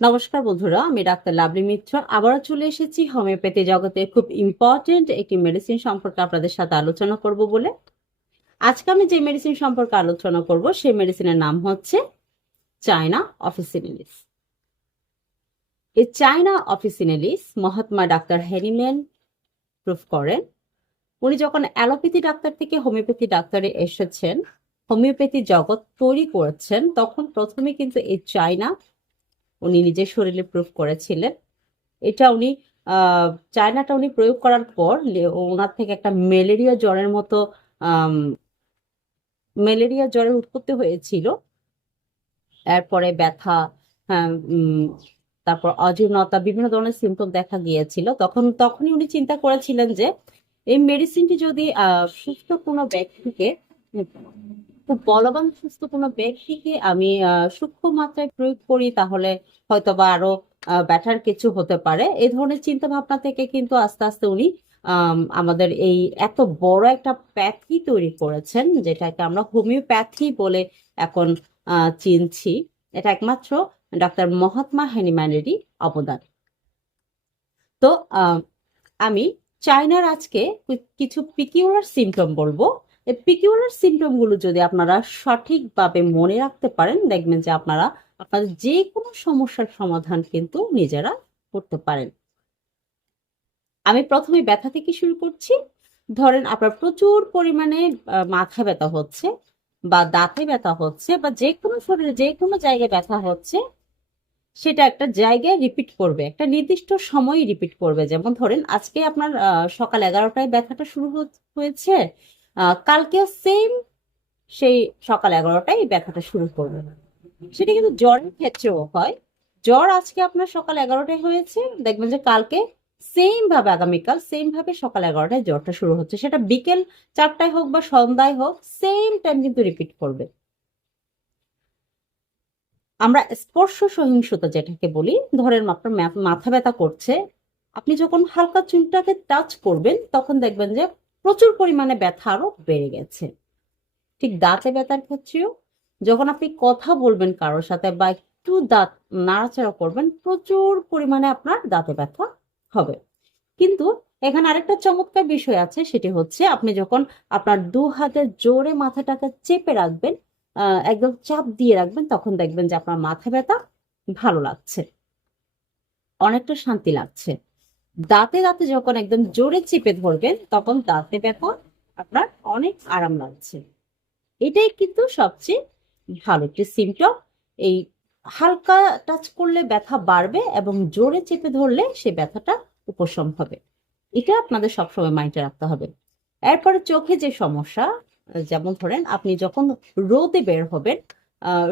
নমস্কার বন্ধুরা, আমি ডাক্তার লাভলী মিত্র আবারও চলে এসেছি হোমিওপ্যাথি জগতে খুব ইম্পর্টেন্ট একটি মেডিসিন সম্পর্কে আপনাদের সাথে আলোচনা করব বলে। আজকে আমি যে মেডিসিন সম্পর্কে আলোচনা করব সেই মেডিসিনের নাম হচ্ছে চায়না অফিসিনালিস। এই China officinalis Mahatma doctor Hahnemann proof করেন। উনি যখন অ্যালোপ্যাথি ডাক্তার থেকে হোমিওপ্যাথি ডাক্তারে এসেছেন, হোমিওপ্যাথি জগৎ তৈরি করেছেন, তখন প্রথমে কিন্তু এই চায়না উনি নিজের শরীরে প্রুফ করেছিলেন। এটা উনি চায়নাটা উনি প্রয়োগ করার পর ওনার থেকে একটা ম্যালেরিয়া জ্বরের মতো ম্যালেরিয়া জ্বরের উৎপত্তি হয়েছিল। এরপরে ব্যথা, তারপর অজীর্ণতা, বিভিন্ন ধরনের সিমটম দেখা গিয়েছিল। তখনই উনি চিন্তা করেছিলেন যে এই মেডিসিনটি যদি সুস্থ কোনো ব্যক্তিকে, খুব বলবান সুস্থ কোনো ব্যক্তিকে আমি সূক্ষ্ম মাত্রায় প্রয়োগ করি, তাহলে হয়তোবা আরো বেটার কিছু হতে পারে। এই ধরনের চিন্তা ভাবনা থেকে কিন্তু আস্তে আস্তে উনি আমাদের এই এত বড় একটা প্যাথি তৈরি করেছেন, যেটাকে আমরা হোমিওপ্যাথি বলে এখন চিনছি। এটা একমাত্র ডাক্তার মহাত্মা হ্যানিম্যানেরই অবদান। তো আমি চায়নার আজকে কিছু পিকিউলার সিমটম বলবো। এই পিকিউলার সিমটম গুলো যদি আপনারা সঠিকভাবে মনে রাখতে পারেন, দেখবেন যে আপনারা আপনাদের যে কোনো সমস্যার সমাধান কিন্তু নিজেরা করতে পারেন। আমি প্রথমে ব্যথা থেকে শুরু করছি। ধরেন আপনার প্রচুর পরিমাণে মাথা ব্যথা হচ্ছে, বা দাঁতে ব্যথা হচ্ছে, বা যে কোনো শরীরে যে কোনো জায়গায় ব্যথা হচ্ছে, সেটা একটা জায়গায় রিপিট করবে, একটা নির্দিষ্ট সময় রিপিট করবে। যেমন ধরেন আজকে আপনার সকাল 11টায় ব্যথাটা শুরু হয়েছে, কালকেও সেম সেই সকাল 11টায় ব্যথাটা শুরু করবে। সেটা কিন্তু জ্বরের ক্ষেত্রেও হয়। জ্বর আজকে আপনার সকাল 11টায় হয়েছে, দেখবেন যে কালকে সেম ভাবে, আগামীকাল সেম ভাবে সকাল 11টায় জ্বরটা শুরু হচ্ছে। সেটা বিকেল 4টায় হোক বা সন্ধ্যায় হোক, সেম টাইম কিন্তু রিপিট করবে। আমরা স্পর্শ সহিংসতা যেটাকে বলি, ধরেন আপনার মাথা ব্যথা করছে, আপনি যখন হালকা চুলটাকে টাচ করবেন তখন দেখবেন যে প্রচুর পরিমাণে ব্যথা আরো বেড়ে গেছে। ঠিক দাঁতে ব্যথার ক্ষেত্রেও যখন আপনি কথা বলবেন কারোর সাথে বা একটু দাঁত নাড়াচাড়া করবেন, প্রচুর পরিমাণে আপনার দাঁতে ব্যথা হবে। কিন্তু এখানে আরেকটা চমৎকার বিষয় আছে, সেটি হচ্ছে আপনি যখন আপনার দু হাতে জোরে মাথাটাকে চেপে রাখবেন, একদম চাপ দিয়ে রাখবেন, তখন দেখবেন যে আপনার মাথা ব্যথা ভালো লাগছে, অনেকটা শান্তি লাগছে। দাঁতে দাঁতে যখন একদম জোরে চেপে ধরবেন, তখন দাঁতে ব্যথা আপনার অনেক আরাম লাগছে। এটাই কিন্তু সবচেয়ে ভালো একটি সিমটম। এই হালকা টাচ করলে ব্যথা বাড়বে এবং জোরে চেপে ধরলে সে ব্যথাটা উপশম হবে। এটা আপনাদের সবসময় মাইন্ডে রাখতে হবে। এরপরে চোখে যে সমস্যা, যেমন ধরেন আপনি যখন রোদে বের হবেন,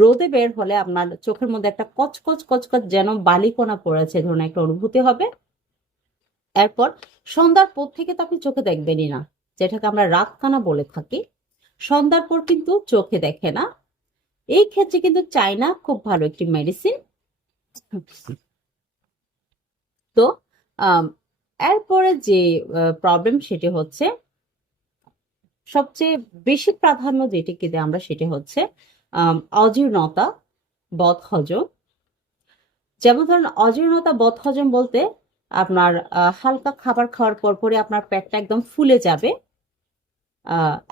রোদে বের হলে আপনার চোখের মধ্যে একটা কচকচ কচকচ যেন বালিকণা পড়েছে ধরনের একটা অনুভূতি হবে। এরপর সন্ধ্যার পর থেকে তো আপনি চোখে দেখবেনই না, যেটাকে আমরা রাতকানা বলে থাকি। সন্ধ্যার পর কিন্তু চোখে দেখে না। এই ক্ষেত্রে কিন্তু চায়না খুব ভালো একটি মেডিসিন। তো এরপরে যে প্রবলেম সেটি হচ্ছে, সবচেয়ে বেশি প্রাধান্য যেটিকে দিয়ে আমরা, সেটি হচ্ছে অজীর্ণতা, বদহজম। যেমন ধরুন অজীর্ণতা, বদহজম বলতে আপনার হালকা খাবার খাওয়ার পরপরই আপনার পেটটা একদম ফুলে যাবে,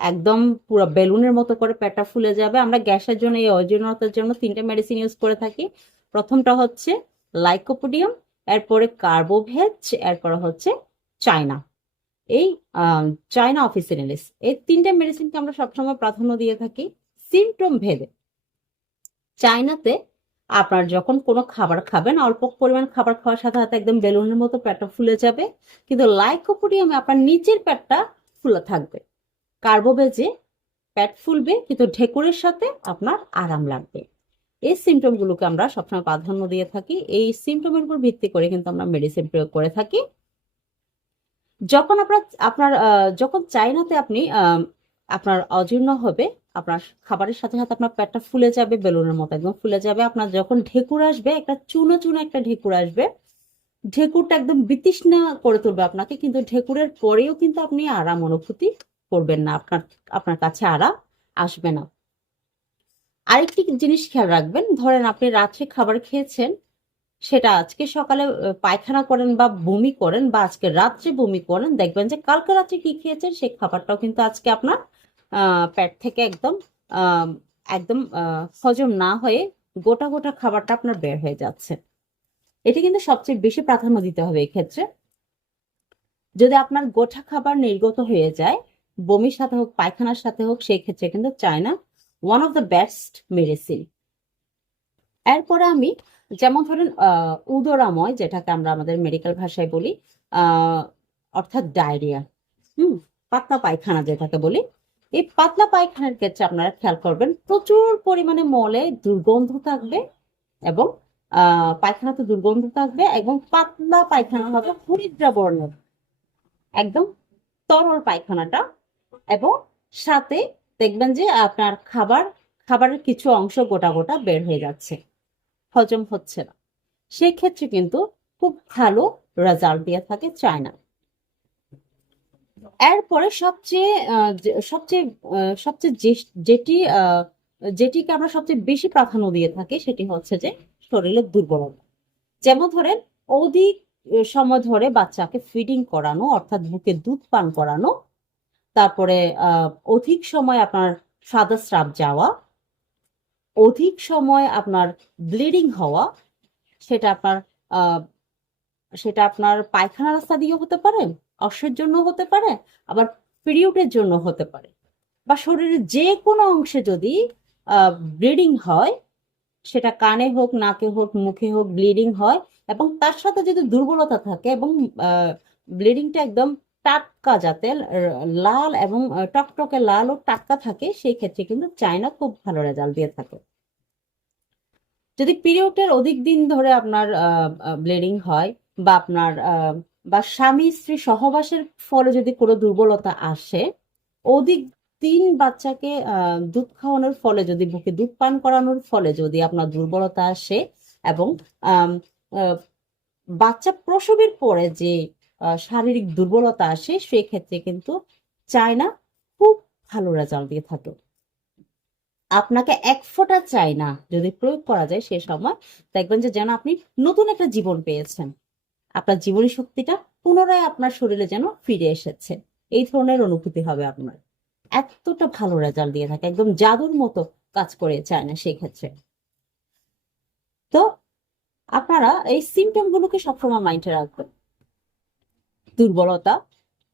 একদম পুরো বেলুনের মতো করে পেটটা ফুলে যাবে। আমরা গ্যাসের জন্য, এই অজীর্ণতার জন্য 3টে মেডিসিন ইউজ করে থাকি। প্রথমটা হচ্ছে লাইকোপোডিয়াম, এরপরে কার্বোভেজ, এরপরে হচ্ছে চায়না। এই চায়না অফিসিনালিস, এই 3টে মেডিসিনকে আমরা সবসময় প্রাধান্য দিয়ে থাকি সিমটম ভেদে। চায়নাতে আপনার যখন কোনো খাবার খাবেন, অল্প পরিমাণ খাবার খাওয়ার সাথে সাথে একদম বেলুনের মতো পেটটা ফুলে যাবে, কিন্তু লাইকোপোডিয়ামে আপনার নিচের পেটটা ফুলে থাকবে। কার্বোভেজে পেট ফুলবে কিন্তু ঢেকুরের সাথে আপনার আরাম লাগবে। এই সিমটম গুলোকে আমরা সবসময় প্রাধান্য দিয়ে থাকি। এই সিমটমের উপর ভিত্তি করে কিন্তু আমরা মেডিসিন প্রয়োগ করে থাকি। যখন আপনার যখন চায়নাতে আপনি আপনার অজীর্ণ হবে, আপনার খাবারের সাথে সাথে আপনার পেটটা ফুলে যাবে, বেলুনের মতো একদম ফুলে যাবে। আপনার যখন ঢেকুর আসবে, একটা চুনো চুনো একটা ঢেকুর আসবে, ঢেকুরটা একদম বিতৃষ্ণা করে তুলবে আপনাকে, কিন্তু ঢেকুরের পরেও কিন্তু আপনি আরাম অনুভূতি করবেন না, আপনার কাছে আরাম আসবে না। আরেকটি জিনিস খেয়াল রাখবেন, ধরেন আপনি রাত্রে খাবার খেয়েছেন, সেটা আজকে সকালে পায়খানা করেন বা বমি করেন বা আজকে রাত্রে বমি করেন, দেখবেন যে কালকে রাত্রে কি খেয়েছেন সেই খাবারটাও কিন্তু আজকে আপনার পেট থেকে একদম আহ একদম হজম না হয়ে গোটা গোটা খাবারটা আপনার বের হয়ে যাচ্ছে। এটি কিন্তু সবচেয়ে বেশি প্রাধান্য দিতে হবে এই ক্ষেত্রে। যদি আপনার গোটা খাবার নির্গত হয়ে যায়, বমির সাথে হোক পায়খানার সাথে হোক, সেই ক্ষেত্রে কিন্তু China one of the best medicine. এরপরে আমি যেমন ধরেন উদরাময়, যেটাকে আমরা আমাদের মেডিকেল ভাষায় বলি, আহ অর্থাৎ ডায়রিয়া, পাতলা পায়খানা যেটাকে বলি, এই পাতলা পায়খানার ক্ষেত্রে আপনারা খেয়াল করবেন প্রচুর পরিমাণে মলে দুর্গন্ধ থাকবে এবং পায়খানাতে দুর্গন্ধ থাকবে এবং পাতলা পায়খানা হবে হরিদ্রা বর্ণের, একদম তরল পায়খানাটা। এবং সাথে দেখবেন যে আপনার খাবারের কিছু অংশ গোটা গোটা বের হয়ে যাচ্ছে, হজম হচ্ছে না। সেক্ষেত্রে কিন্তু খুব ভালো রেজাল্ট দিয়ে থাকে চায়না। এরপরে সবচেয়ে যেটিকে আমরা সবচেয়ে বেশি প্রাধান্য দিয়ে থাকি সেটি হচ্ছে যে শরীরের দুর্বলতা। যেমন ধরেন অধিক সময় ধরে বাচ্চাকে ফিডিং করানো, অর্থাৎ বুকে দুধ পান করানো, তারপরে অধিক সময় আপনার সাদা স্রাব যাওয়া, অধিক সময় আপনার ব্লিডিং হওয়া, সেটা আপনার আহ সেটা আপনার পায়খানা রাস্তা দিয়ে হতে পারে, অশ্বের জন্য হতে পারে, আবার পিরিয়ডের জন্য হতে পারে, বা শরীরের যে কোনো অংশে যদি ব্লিডিং হয়, সেটা কানে হোক, নাকে হোক, মুখে হোক, ব্লিডিং হয় এবং তার সাথে যদি দুর্বলতা থাকে এবং ব্লিডিংটা একদম টাটকা, যাতে লাল এবং টকটকে লাল ও টাটকা থাকে, সেই ক্ষেত্রে কিন্তু চায়না খুব ভালো রেজাল্ট দিয়ে থাকে। যদি পিরিয়ডের অধিক দিন ধরে আপনার ব্লিডিং হয় বা আপনার বা স্বামী স্ত্রী সহবাসের ফলে যদি কোনো দুর্বলতা আসে, অধিক দিন বাচ্চাকে দুধ খাওয়ানোর ফলে, যদি বুকে দুধ পান করানোর ফলে যদি আপনার দুর্বলতা আসে এবং আম, আহ, বাচ্চা প্রসবের পরে যে শারীরিক দুর্বলতা আসে, সেই ক্ষেত্রে কিন্তু চায়না খুব ভালো রেজাল্ট দিয়ে থাকে। আপনাকে এক ফোঁটা চাই না যদি প্রয়োগ করা যায় সে সময়, দেখবেন যে যেন আপনি নতুন একটা জীবন পেয়েছেন, আপনার জীবনী শক্তিটা পুনরায় আপনার শরীরে যেন ফিরে এসেছে, এই ধরনের অনুভূতি হবে আপনার। এতটা ভালো রেজাল্ট দিয়ে থাকে, একদম জাদুর মতো কাজ করে চায় না সেই ক্ষেত্রে। তো আপনারা এই সিমটম গুলোকে সবসময় মাইন্ডে রাখবেন। দুর্বলতা,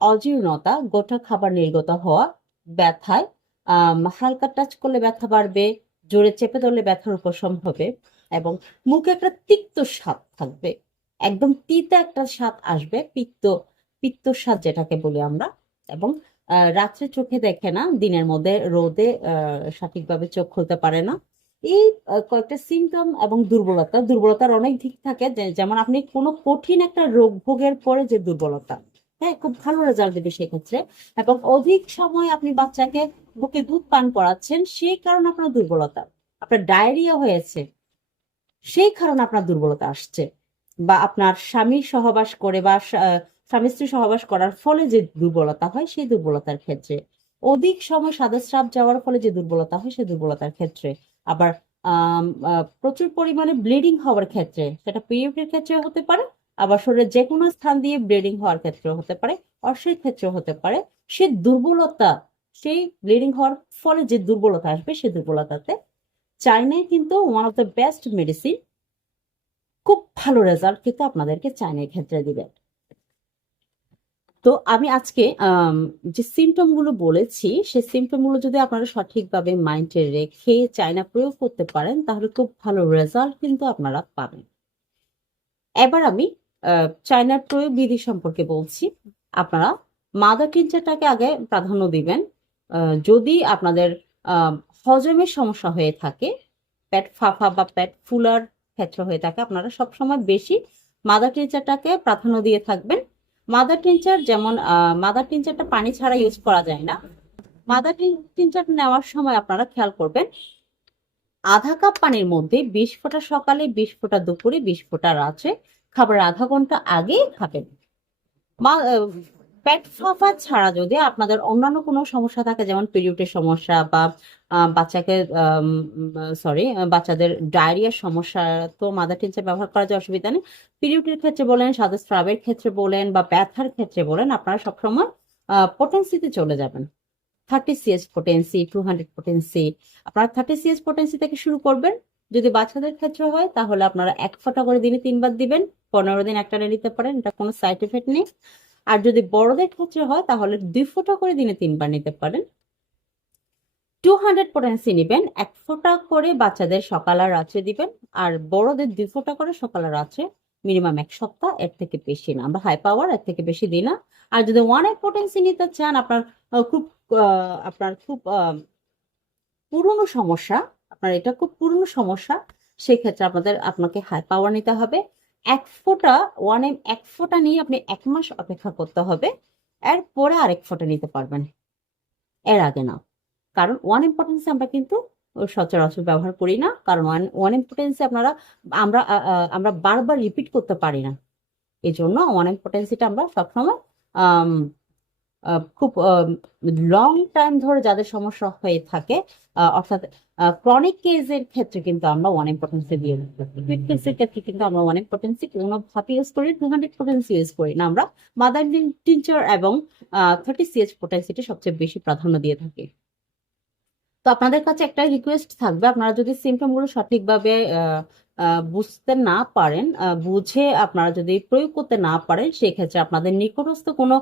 অজীর্ণতা, গোটা খাবার নির্গত হওয়া, ব্যথায় হালকা টাচ করলে ব্যথা বাড়বে, জোরে চেপে ধরলে ব্যথার উপশম হবে এবং মুখে একটা তিক্ত স্বাদ থাকবে, একদম তিতা একটা স্বাদ আসবে, পিত্ত স্বাদ যেটাকে বলি আমরা। এবং রাত্রে চোখে দেখে না, দিনের মধ্যে রোদে সঠিকভাবে চোখ খুলতে পারে না। এই কয়েকটা সিমটম এবং দুর্বলতার অনেক দিক থাকে, যেমন আপনি কোনো কঠিন একটা রোগ ভোগের পরে যে দুর্বলতা, হ্যাঁ, খুব ভালো রেজাল্ট দেবে সেক্ষেত্রে। এবং অধিক সময় আপনি বাচ্চাকে বুকে দুধ পান করাচ্ছেন, সেই কারণে আপনার দুর্বলতা, আপনার ডায়রিয়া হয়েছে সেই কারণে আপনার দুর্বলতা আসছে, বা আপনার স্বামী সহবাস করে বা স্বামী স্ত্রী সহবাস করার ফলে যে দুর্বলতা হয়, সেই দুর্বলতার ক্ষেত্রে, অধিক সময় সাদা স্রাব যাওয়ার ফলে যে দুর্বলতা হয় সেই দুর্বলতার ক্ষেত্রে, আবার প্রচুর পরিমাণে ব্লিডিং হওয়ার ক্ষেত্রে, সেটা পিরিয়ডের ক্ষেত্রে হতে পারে, আবার শরীরের যে কোনো স্থান দিয়ে ব্লিডিং হওয়ার ক্ষেত্রে হতে পারে, অর্শের ক্ষেত্রে হতে পারে। সেই দুর্বলতা, সেই ব্লিডিং হওয়ার ফলে যে দুর্বলতা আসবে, সেই দুর্বলতাতে চায়নায় কিন্তু one of the best medicine, খুব ভালো রেজাল্ট কিন্তু আপনাদেরকে চায়নার ক্ষেত্রে দিবে। তো আমি আজকে যে সিমটম গুলো বলেছি, সেই সিমটম গুলো যদি আপনারা সঠিকভাবে মাইন্ডে রেখে চায়না প্রয়োগ করতে পারেন, তাহলে খুব ভালো রেজাল্ট কিন্তু আপনারা পাবেন। এবার আমি চায়নার প্রয়োগ বিধি সম্পর্কে বলছি। আপনারা মাদার টিনচারটাকে আগে প্রাধান্য দিবেন। যদি আপনাদের হজমের সমস্যা হয়ে থাকে, পেট ফাঁপা বা পেট ফুলার ক্ষেত্র হয়ে থাকে, আপনারা সবসময় বেশি মাদার টিনচারটাকে প্রাধান্য দিয়ে থাকবেন। মাদার টিনচার যেমন মাদার টিনচারটা পানি ছাড়া ইউজ করা যায় না। মাদার টিনচার নেওয়ার সময় আপনারা খেয়াল করবেন, আধা কাপ পানির মধ্যে 20 ফোঁটা সকালে, 20 ফোঁটা দুপুরে, 20 ফোঁটা রাত্রে, খাবার আধা ঘন্টা আগে খাবেন। পেট ফাঁপা ছাড়া যদি আপনাদের অন্যান্য কোনো সমস্যা থাকে, যেমন পিরিয়ডের সমস্যা বা বাচ্চাকে সরি বাচ্চাদের ডায়রিয়ার সমস্যা, তো মাদার টিনচার ব্যবহার করা যায়, অসুবিধা নেই। পিরিয়ডের ক্ষেত্রে বলেন, সাদা স্রাবের ক্ষেত্রে বলেন, বা ব্যথার ক্ষেত্রে বলেন, আপনারা সবসময় পোটেন্সিতে চলে যাবেন। 30 CH পোটেন্সি, 200 পোটেন্সি, আপনারা 30 CH পোটেন্সি থেকে শুরু করবেন। যদি বাচ্চাদের ক্ষেত্রে হয় তাহলে আপনারা 1 ফোঁটা করে দিনে 3 বার দিবেন, 15 দিন একটানা নিতে পারেন, এটা কোনো সাইড এফেক্ট নেই। আর যদি বড়দের ক্ষেত্রে হয় তাহলে 2 ফোঁটা করে দিনে 3 বার নিতে পারেন। 200 পোটেন্সি নিবেন, 1 ফোঁটা করে বাচ্চাদের সকাল আর রাত্রে দিবেন, আর বড়দের 2 ফোঁটা করে সকাল আর রাত্রে, মিনিমাম 1 সপ্তাহ, এর থেকে বেশি না। আমরা হাই পাওয়ার এর থেকে বেশি দিই না। আর যদি 1 পোটেন্সি নিতে চান, আপনার খুব পুরনো সমস্যা, আপনার এটা খুব পুরনো সমস্যা, সেক্ষেত্রে আপনাকে হাই পাওয়ার নিতে হবে। 1 ফোঁটা 1 ফোঁটা নিয়ে আপনি 1 মাস অপেক্ষা করতে হবে, এরপরে আরেক ফোঁটা নিতে পারবেন, এর আগে না। কারণ 1 ইম্পর্টেন্সে আমরা কিন্তু সচরাচর ব্যবহার করি না, কারণ ওয়ান ইম্পর্টেন্সে আমরা বারবার রিপিট করতে পারি না। এই জন্য 1 ইম্পর্টেন্সিটা আমরা সবসময় আম, খুব লং টাইম ধরে যাদের সমস্যা হয়ে থাকে, অর্থাৎ ক্রনিক কেসের ক্ষেত্রে কিন্তু আমরা 1 ইম্পর্টেন্সি দিয়ে থাকি। কুইক কেসের ক্ষেত্রে কিন্তু আমরা 1 ইম্পর্টেন্সি কোনোভাবে ইউজ করি, 200 পোটেন্সি ইউজ করি না। আমরা মাদার টিনচার এবং 30 CH পোটেন্সিটি সবচেয়ে বেশি প্রাধান্য দিয়ে থাকি। তো আপনাদের কাছে একটা রিকোয়েস্ট থাকবে, আপনারা যদি সিমটমগুলো সঠিকভাবে বুঝতে না পারেন, বুঝে আপনারা যদি প্রয়োগ করতে না পারেন, সেক্ষেত্রে আপনাদের নিকটস্থ কোনো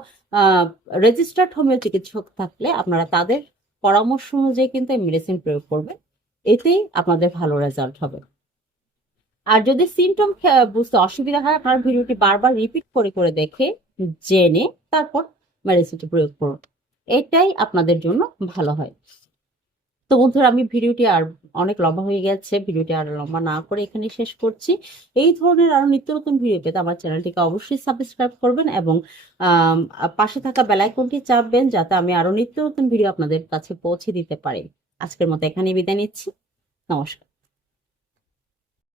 রেজিস্টার্ড হোমিও চিকিৎসক থাকলে আপনারা তাদের পরামর্শ অনুযায়ী কিন্তু এই মেডিসিন প্রয়োগ করবেন, এতেই আপনাদের ভালো রেজাল্ট হবে। আর যদি সিমটম বুঝতে অসুবিধা হয়, আপনারা ভিডিওটি বারবার রিপিট করে করে দেখে জেনে তারপর মেডিসিনটি প্রয়োগ করুন, এটাই আপনাদের জন্য ভালো হয়। তো বন্ধুরা, আমি ভিডিওটি আর অনেক লম্বা হয়ে গেছে, ভিডিওটি আর লম্বা না করে এখানে শেষ করছি। এই ধরনের আরো নিত্য নতুন ভিডিও পেতে আমার চ্যানেলটিকে অবশ্যই সাবস্ক্রাইব করবেন এবং পাশে থাকা বেল আইকনটি চাপবেন, যাতে আমি আরো নিত্য নতুন ভিডিও আপনাদের কাছে পৌঁছে দিতে পারি। আজকের মতো এখানে বিদায় নিচ্ছি, নমস্কার।